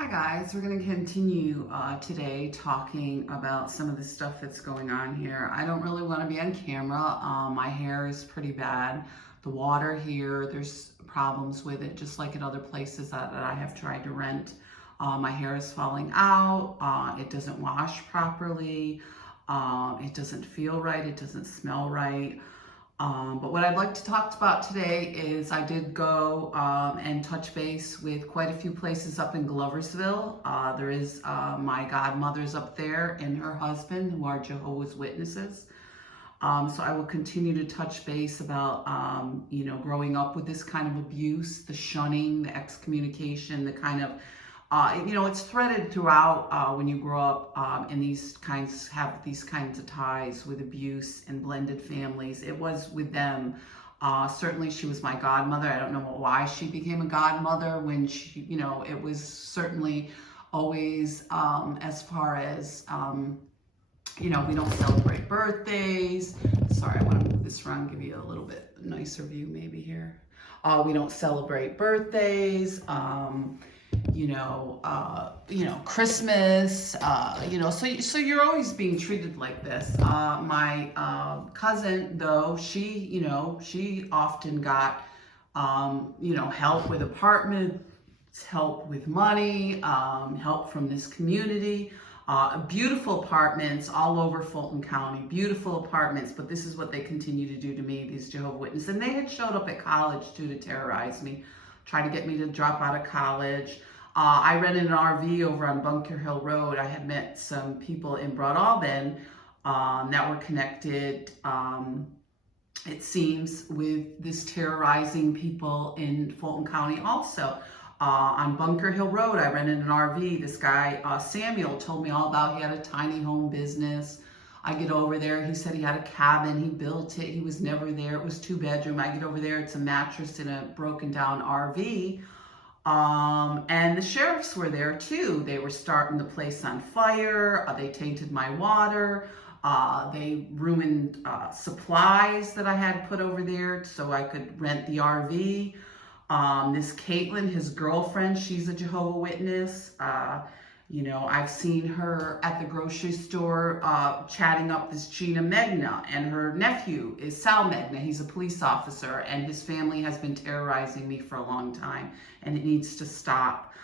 Hi guys, we're going to continue today talking about some of the stuff that's going on here. I don't really want to be on camera. My hair is pretty bad. The water here, there's problems with it, just like at other places that I have tried to rent. My hair is falling out. It doesn't wash properly. It doesn't feel right. It doesn't smell right. But what I'd like to talk about today is I did go and touch base with quite a few places up in Gloversville. There is my godmother's up there and her husband who are Jehovah's Witnesses. So I will continue to touch base about, growing up with this kind of abuse, the shunning, the excommunication, the kind of it's threaded throughout when you grow up and have these kinds of ties with abuse and blended families. It was with them. Certainly she was my godmother. I don't know why she became a godmother when she, it was certainly always as far as, we don't celebrate birthdays. Sorry, I want to move this around, give you a little bit nicer view maybe here. We don't celebrate birthdays. Christmas, so you're always being treated like this. My cousin, though, she often got, help with apartments, help with money, help from this community. Beautiful apartments all over Fulton County, beautiful apartments, but this is what they continue to do to me, these Jehovah's Witnesses. And they had showed up at college too to terrorize me, try to get me to drop out of college. I rented an RV over on Bunker Hill Road. I had met some people in Broad Albin that were connected, it seems, with this terrorizing people in Fulton County also. On Bunker Hill Road, I rented an RV. This guy, Samuel, told me all about, he had a tiny home business. I get over there, he said he had a cabin, he built it, he was never there, it was 2-bedroom. I get over there, it's a mattress in a broken down RV. And the sheriffs were there too. They were starting the place on fire, they tainted my water, they ruined supplies that I had put over there so I could rent the RV. This Caitlin, his girlfriend, she's a Jehovah's Witness. I've seen her at the grocery store chatting up this Gina Megna, and her nephew is Sal Megna. He's a police officer, and his family has been terrorizing me for a long time, and it needs to stop.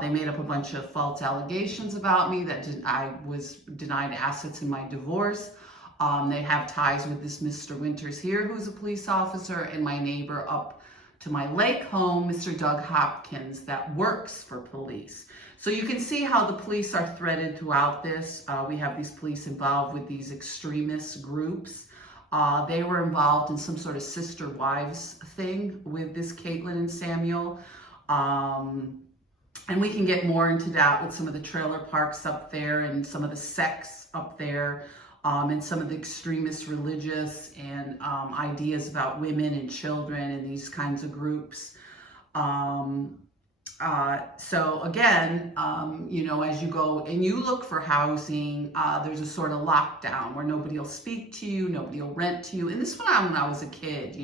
They made up a bunch of false allegations about me that I was denied assets in my divorce. They have ties with this Mr. Winters here, who's a police officer, and my neighbor up to my lake home, Mr. Doug Hopkins, that works for police. So you can see how the police are threaded throughout this. We have these police involved with these extremist groups. They were involved in some sort of sister wives thing with this Caitlin and Samuel. And we can get more into that with some of the trailer parks up there and some of the sects up there. And some of the extremist religious and ideas about women and children and these kinds of groups. So again, as you go and you look for housing, there's a sort of lockdown where nobody will speak to you, nobody will rent to you. And this went on when I was a kid,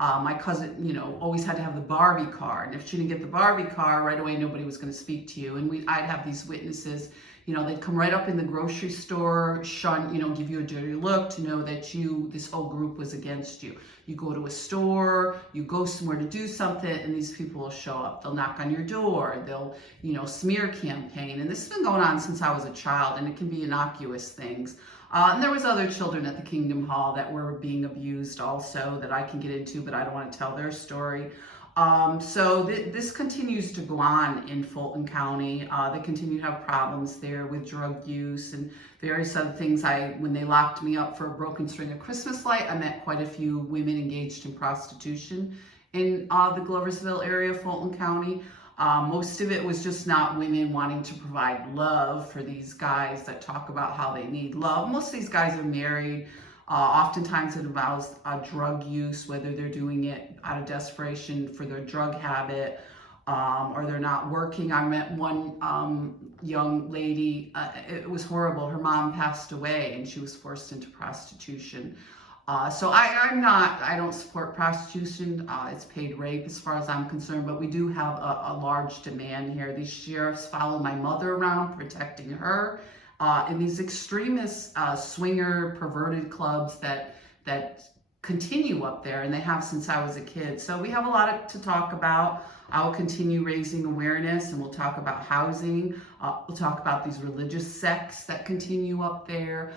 my cousin, always had to have the Barbie car. And if she didn't get the Barbie car right away, nobody was going to speak to you. And I'd have these witnesses, they'd come right up in the grocery store, shun, give you a dirty look to know that this whole group was against you. You go to a store, you go somewhere to do something, and these people will show up. They'll knock on your door, they'll, smear campaign. And this has been going on since I was a child, and it can be innocuous things. And there was other children at the Kingdom Hall that were being abused also that I can get into, but I don't want to tell their story. This continues to go on in Fulton County. They continue to have problems there with drug use and various other things. When they locked me up for a broken string of Christmas light, I met quite a few women engaged in prostitution in the Gloversville area of Fulton County. Most of it was just not women wanting to provide love for these guys that talk about how they need love. Most of these guys are married. Oftentimes it involves drug use, whether they're doing it out of desperation for their drug habit or they're not working. I met one young lady, it was horrible. Her mom passed away and she was forced into prostitution. So I don't support prostitution. It's paid rape as far as I'm concerned, but we do have a large demand here. These sheriffs follow my mother around, protecting her, and these extremist swinger perverted clubs that continue up there, and they have since I was a kid. So we have a lot to talk about. I will continue raising awareness, and we'll talk about housing. We'll talk about these religious sects that continue up there.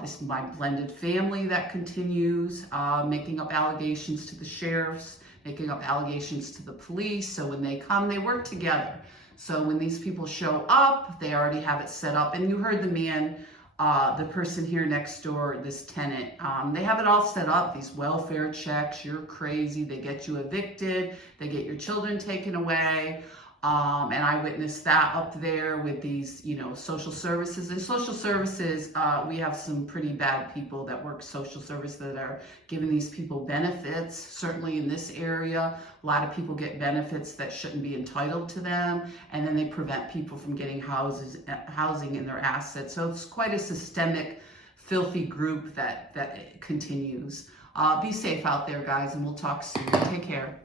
This my blended family that continues making up allegations to the sheriffs, making up allegations to the police. So when they come, they work together. So when these people show up, they already have it set up. And you heard the man, the person here next door, this tenant, they have it all set up, these welfare checks. You're crazy. They get you evicted. They get your children taken away. And I witnessed that up there with these, social services. And social services, we have some pretty bad people that work social service that are giving these people benefits. Certainly in this area, a lot of people get benefits that shouldn't be entitled to them. And then they prevent people from getting housing in their assets. So it's quite a systemic, filthy group that continues. Be safe out there, guys, and we'll talk soon. Take care.